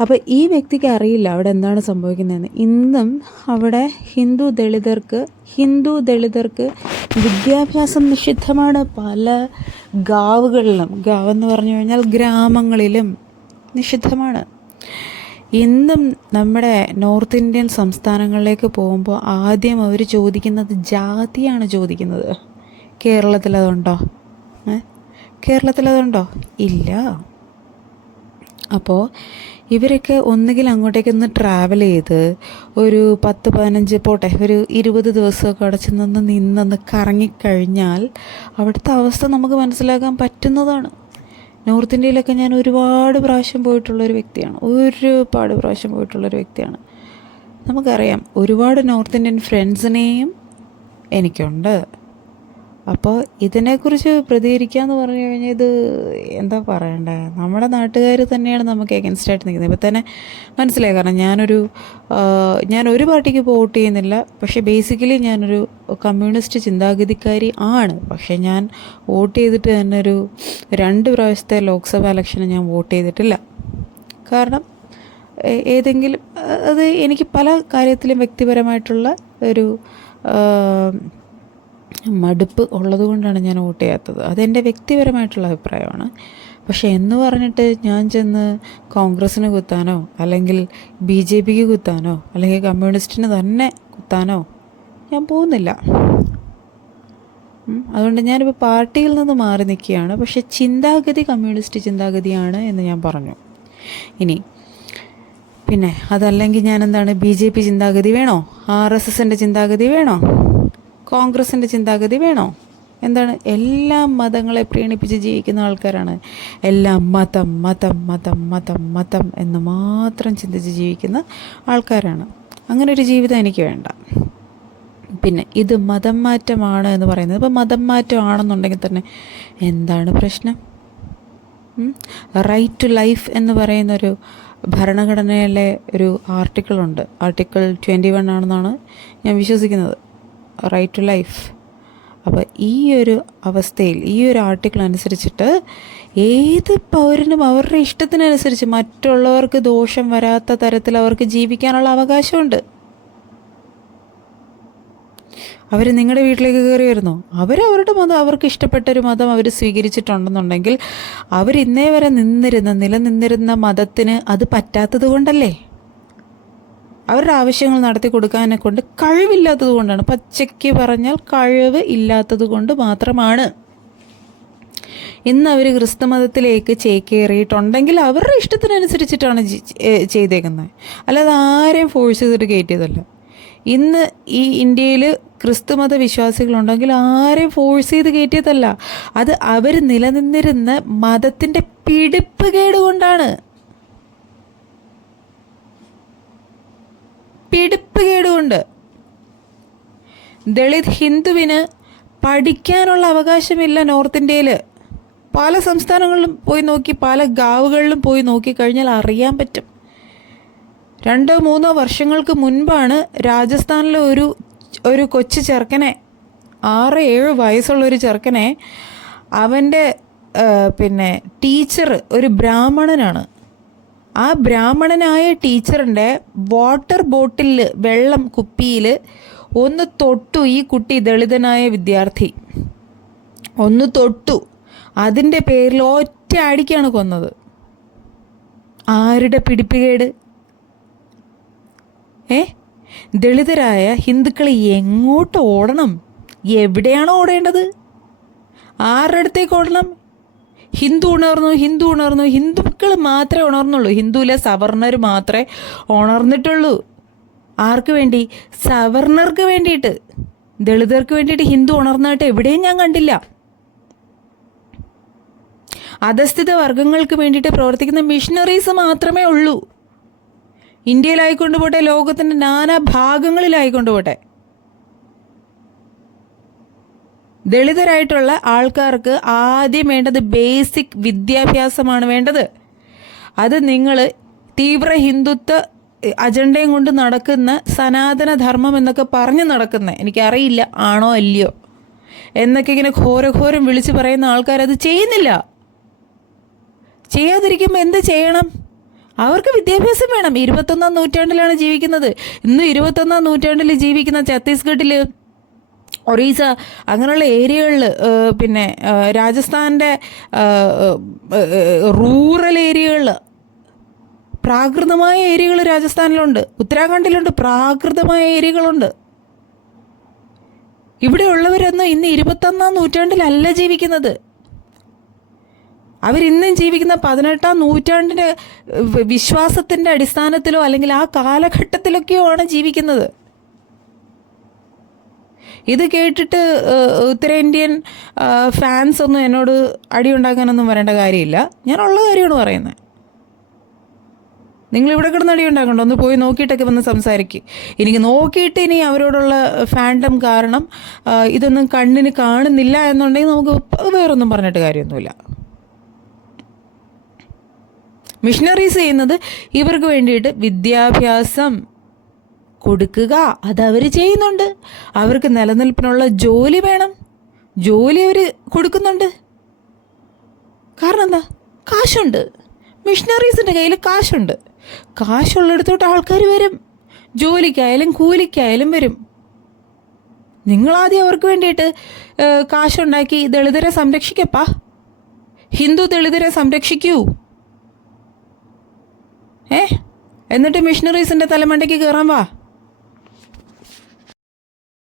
അപ്പോൾ ഈ വ്യക്തിക്ക് അറിയില്ല അവിടെ എന്താണ് സംഭവിക്കുന്നതെന്ന്. ഇന്നും അവിടെ ഹിന്ദു ദളിതർക്ക് ഹിന്ദു ദളിതർക്ക് വിദ്യാഭ്യാസം നിഷിദ്ധമാണ്. പല ഗാവുകളിലും ഗാവ് എന്ന് പറഞ്ഞു കഴിഞ്ഞാൽ ഗ്രാമങ്ങളിലും നിഷിദ്ധമാണ്. ഇന്നും നമ്മുടെ നോർത്ത് ഇന്ത്യൻ സംസ്ഥാനങ്ങളിലേക്ക് പോകുമ്പോൾ ആദ്യം അവർ ചോദിക്കുന്നത് ജാതിയാണ് ചോദിക്കുന്നത്. കേരളത്തിലതുണ്ടോ? കേരളത്തിലതുണ്ടോ? ഇല്ല. അപ്പോൾ ഇവരൊക്കെ ഒന്നുകിൽ അങ്ങോട്ടേക്കൊന്ന് ട്രാവൽ ചെയ്ത് ഒരു പത്ത് പതിനഞ്ച് പോട്ടെ ഒരു ഇരുപത് ദിവസമൊക്കെ അവിടെ ചെന്നൊന്ന് നിന്നൊന്ന് കറങ്ങിക്കഴിഞ്ഞാൽ അവിടുത്തെ അവസ്ഥ നമുക്ക് മനസ്സിലാക്കാൻ പറ്റുന്നതാണ്. നോർത്ത് ഇന്ത്യയിലൊക്കെ ഞാൻ ഒരുപാട് പ്രാവശ്യം പോയിട്ടുള്ളൊരു വ്യക്തിയാണ്. ഒരുപാട് പ്രാവശ്യം പോയിട്ടുള്ളൊരു വ്യക്തിയാണ്. നമുക്കറിയാം ഒരുപാട് നോർത്ത് ഇന്ത്യൻ ഫ്രണ്ട്സിനെയും എനിക്കുണ്ട്. അപ്പോൾ ഇതിനെക്കുറിച്ച് പ്രതികരിക്കുക എന്ന് പറഞ്ഞു കഴിഞ്ഞാൽ ഇത് എന്താ പറയണ്ടേ? നമ്മുടെ നാട്ടുകാർ തന്നെയാണ് നമുക്ക് എഗൻസ്റ്റ് ആയിട്ട് നിൽക്കുന്നത് ഇപ്പം തന്നെ മനസ്സിലായി. കാരണം ഞാനൊരു ഞാൻ ഒരു പാർട്ടിക്ക് വോട്ട് ചെയ്യുന്നില്ല. പക്ഷേ ബേസിക്കലി ഞാനൊരു കമ്മ്യൂണിസ്റ്റ് ചിന്താഗതിക്കാരി ആണ്. പക്ഷേ ഞാൻ വോട്ട് ചെയ്തിട്ട് തന്നെ ഒരു രണ്ട് പ്രാവശ്യത്തെ ലോക്സഭ ഇലക്ഷന് ഞാൻ വോട്ട് ചെയ്തിട്ടില്ല. കാരണം ഏതെങ്കിലും അത് എനിക്ക് പല കാര്യത്തിലും വ്യക്തിപരമായിട്ടുള്ള ഒരു മടുപ്പ് ഉള്ളത് കൊണ്ടാണ് ഞാൻ വോട്ട് ചെയ്യാത്തത്. അതെന്റെ വ്യക്തിപരമായിട്ടുള്ള അഭിപ്രായമാണ്. പക്ഷേ എന്ന് പറഞ്ഞിട്ട് ഞാൻ ചെന്ന് കോൺഗ്രസ്സിന് കുത്താനോ അല്ലെങ്കിൽ ബി ജെ പിക്ക് കുത്താനോ അല്ലെങ്കിൽ കമ്മ്യൂണിസ്റ്റിന് തന്നെ കുത്താനോ ഞാൻ പോകുന്നില്ല. അതുകൊണ്ട് ഞാനിപ്പോൾ പാർട്ടിയിൽ നിന്ന് മാറി നിൽക്കുകയാണ്. പക്ഷേ ചിന്താഗതി കമ്മ്യൂണിസ്റ്റ് ചിന്താഗതിയാണ് എന്ന് ഞാൻ പറഞ്ഞു. ഇനി പിന്നെ അതല്ലെങ്കിൽ ഞാൻ എന്താണ് ബി ജെ പി ചിന്താഗതി വേണോ? ആർ എസ് എസിന്റെ ചിന്താഗതി വേണോ? കോൺഗ്രസിന്റെ ചിന്താഗതി വേണോ? എന്താണ്? എല്ലാ മതങ്ങളെ പ്രീണിപ്പിച്ച് ജീവിക്കുന്ന ആൾക്കാരാണ്. എല്ലാം മതം മതം മതം മതം മതം എന്ന് മാത്രം ചിന്തിച്ച് ജീവിക്കുന്ന ആൾക്കാരാണ്. അങ്ങനെ ഒരു ജീവിതം എനിക്ക് വേണ്ട. പിന്നെ ഇത് മതം മാറ്റമാണ് എന്ന് പറയുന്നത്. ഇപ്പോൾ മതം മാറ്റമാണെന്നുണ്ടെങ്കിൽ തന്നെ എന്താണ് പ്രശ്നം? റൈറ്റ് ടു ലൈഫ് എന്ന് പറയുന്നൊരു ഭരണഘടനയിലെ ഒരു ആർട്ടിക്കിളുണ്ട് ആർട്ടിക്കിൾ ട്വന്റി വൺ ആണെന്നാണ് ഞാൻ വിശ്വസിക്കുന്നത്. റൈറ്റ് ടു ലൈഫ് അപ്പോൾ ഈ ഒരു അവസ്ഥയിൽ ഈ ഒരു ആർട്ടിക്കിൾ അനുസരിച്ചിട്ട് ഏത് പൗരനും അവരുടെ ഇഷ്ടത്തിനനുസരിച്ച് മറ്റുള്ളവർക്ക് ദോഷം വരാത്ത തരത്തിൽ അവർക്ക് ജീവിക്കാനുള്ള അവകാശമുണ്ട്. അവർ നിങ്ങളുടെ വീട്ടിലേക്ക് കയറി വരുന്നു. അവർ അവരുടെ മതം അവർക്ക് ഇഷ്ടപ്പെട്ട ഒരു മതം അവർ സ്വീകരിച്ചിട്ടുണ്ടെന്നുണ്ടെങ്കിൽ അവർ ഇന്നേ വരെ നിന്നിരുന്ന നിലനിന്നിരുന്ന മതത്തിന് അത് പറ്റാത്തത് കൊണ്ടല്ലേ? അവരുടെ ആവശ്യങ്ങൾ നടത്തി കൊടുക്കാനെ കൊണ്ട് കഴിവില്ലാത്തത് കൊണ്ടാണ്. പച്ചയ്ക്ക് പറഞ്ഞാൽ കഴിവ് ഇല്ലാത്തത് കൊണ്ട് മാത്രമാണ്. ഇന്ന് അവർ ക്രിസ്തു മതത്തിലേക്ക് ചേക്കേറിയിട്ടുണ്ടെങ്കിൽ അവരുടെ ഇഷ്ടത്തിനനുസരിച്ചിട്ടാണ് ചെയ്തേക്കുന്നത് അല്ലാതെ ആരെയും ഫോഴ്സ് ചെയ്തിട്ട് കയറ്റിയതല്ല. ഇന്ന് ഈ ഇന്ത്യയിൽ ക്രിസ്തുമത വിശ്വാസികളുണ്ടെങ്കിൽ ആരെയും ഫോഴ്സ് ചെയ്ത് കയറ്റിയതല്ല. അത് അവർ നിലനിന്നിരുന്ന മതത്തിന്റെ പിടിപ്പ് കേട് പിടിപ്പ് കേടുകൊണ്ട് ദളിത് ഹിന്ദുവിന് പഠിക്കാനുള്ള അവകാശമില്ല നോർത്ത് ഇന്ത്യയിൽ പല സംസ്ഥാനങ്ങളിലും പോയി നോക്കി പല ഗാവുകളിലും പോയി നോക്കിക്കഴിഞ്ഞാൽ അറിയാൻ പറ്റും. രണ്ടോ മൂന്നോ വർഷങ്ങൾക്ക് മുൻപാണ് രാജസ്ഥാനിലെ ഒരു ഒരു കൊച്ചു ചെറുക്കനെ ആറ് ഏഴ് വയസ്സുള്ള ഒരു ചെറുക്കനെ അവന്റെ പിന്നെ ടീച്ചർ ഒരു ബ്രാഹ്മണനാണ്. ആ ബ്രാഹ്മണനായ ടീച്ചറിന്റെ വാട്ടർ ബോട്ടിലിൽ വെള്ളം കുപ്പിയിൽ ഒന്ന് തൊട്ടു ഈ കുട്ടി ദളിതനായ വിദ്യാർത്ഥി. ഒന്ന് തൊട്ടു. അതിന്റെ പേരിൽ ഒറ്റ അടിക്കാണ് കൊന്നത്. ആരുടെ പിടിപ്പുകേട്? ഏ? ദളിതരായ ഹിന്ദുക്കൾ എങ്ങോട്ട് ഓടണം? എവിടെയാണ് ഓടേണ്ടത്? ആരുടെ അടുത്തേക്ക് ഓടണം? ഹിന്ദു ഉണർന്നു ഹിന്ദു ഉണർന്നു. ഹിന്ദുക്കൾ മാത്രമേ ഉണർന്നുള്ളൂ. ഹിന്ദുവിലെ സവർണർ മാത്രമേ ഉണർന്നിട്ടുള്ളൂ. ആർക്ക് വേണ്ടി? സവർണർക്ക് വേണ്ടിയിട്ട്. ദളിതർക്ക് വേണ്ടിയിട്ട് ഹിന്ദു ഉണർന്നായിട്ട് എവിടെയും ഞാൻ കണ്ടില്ല. അധസ്ഥിത വർഗങ്ങൾക്ക് വേണ്ടിയിട്ട് പ്രവർത്തിക്കുന്ന മിഷണറീസ് മാത്രമേ ഉള്ളൂ. ഇന്ത്യയിലായിക്കൊണ്ട് പോട്ടെ ലോകത്തിന്റെ നാനാ ഭാഗങ്ങളിലായിക്കൊണ്ട് പോട്ടെ ദളിതരായിട്ടുള്ള ആൾക്കാർക്ക് ആദ്യം വേണ്ടത് ബേസിക് വിദ്യാഭ്യാസമാണ് വേണ്ടത്. അത് നിങ്ങൾ തീവ്ര ഹിന്ദുത്വ അജണ്ടയും കൊണ്ട് നടക്കുന്ന സനാതന ധർമ്മം എന്നൊക്കെ പറഞ്ഞ് നടക്കുന്ന എനിക്കറിയില്ല ആണോ അല്ലയോ എന്നൊക്കെ ഇങ്ങനെ ഘോരഘോരം വിളിച്ച് പറയുന്ന ആൾക്കാരത് ചെയ്യുന്നില്ല. ചെയ്യാതിരിക്കുമ്പോൾ എന്ത് ചെയ്യണം? അവർക്ക് വിദ്യാഭ്യാസം വേണം. ഇരുപത്തൊന്നാം നൂറ്റാണ്ടിലാണ് ജീവിക്കുന്നത്. ഇന്ന് ഇരുപത്തൊന്നാം നൂറ്റാണ്ടിൽ ജീവിക്കുന്ന ഛത്തീസ്ഗഡിൽ ഒറീസ അങ്ങനെയുള്ള ഏരിയകളിൽ പിന്നെ രാജസ്ഥാന്റെ റൂറൽ ഏരിയകളിൽ പ്രാകൃതമായ ഏരിയകൾ രാജസ്ഥാനിലുണ്ട്. ഉത്തരാഖണ്ഡിലുണ്ട് പ്രാകൃതമായ ഏരിയകളുണ്ട്. ഇവിടെ ഉള്ളവരൊന്നും ഇന്ന് ഇരുപത്തൊന്നാം നൂറ്റാണ്ടിലല്ല ജീവിക്കുന്നത്. അവരിന്നും ജീവിക്കുന്ന പതിനെട്ടാം നൂറ്റാണ്ടിന്റെ വിശ്വാസത്തിന്റെ അടിസ്ഥാനത്തിലോ അല്ലെങ്കിൽ ആ കാലഘട്ടത്തിലൊക്കെയോ ആണ് ജീവിക്കുന്നത്. ഇത് കേട്ടിട്ട് ഉത്തരേന്ത്യൻ ഫാൻസ് ഒന്നും എന്നോട് അടിയുണ്ടാക്കാനൊന്നും വരേണ്ട കാര്യമില്ല. ഞാൻ ഉള്ള കാര്യമാണ് പറയുന്നത് നിങ്ങൾ ഇവിടെ കിടന്ന് അടി ഉണ്ടാക്കണ്ട ഒന്ന് പോയി നോക്കിയിട്ടൊക്കെ വന്ന് സംസാരിക്കുക എനിക്ക് നോക്കിയിട്ട് ഇനി അവരോടുള്ള ഫാൻഡം കാരണം ഇതൊന്നും കണ്ണിന് കാണുന്നില്ല എന്നുണ്ടെങ്കിൽ നമുക്ക് വേറൊന്നും പറഞ്ഞിട്ട് കാര്യമൊന്നുമില്ല. മിഷണറീസ് ചെയ്യുന്നത് ഇവർക്ക് വേണ്ടിയിട്ട് വിദ്യാഭ്യാസം കൊടുക്കുക. അത് അവർ ചെയ്യുന്നുണ്ട്. അവർക്ക് നിലനിൽപ്പിനുള്ള ജോലി വേണം. ജോലി അവർ കൊടുക്കുന്നുണ്ട്. കാരണം എന്താ കാശുണ്ട്. മിഷണറീസിന്റെ കയ്യിൽ കാശുണ്ട്. കാശുള്ളിടത്തോട്ട് ആൾക്കാർ വരും. ജോലിക്കായാലും കൂലിക്കായാലും വരും. നിങ്ങളാദ്യം അവർക്ക് വേണ്ടിയിട്ട് കാശുണ്ടാക്കി ദളിതരെ സംരക്ഷിക്കപ്പാ. ഹിന്ദു ദളിതരെ സംരക്ഷിക്കൂ. ഏ? എന്നിട്ട് മിഷണറീസിന്റെ തലമണ്ടയ്ക്ക് കയറാൻ വാ.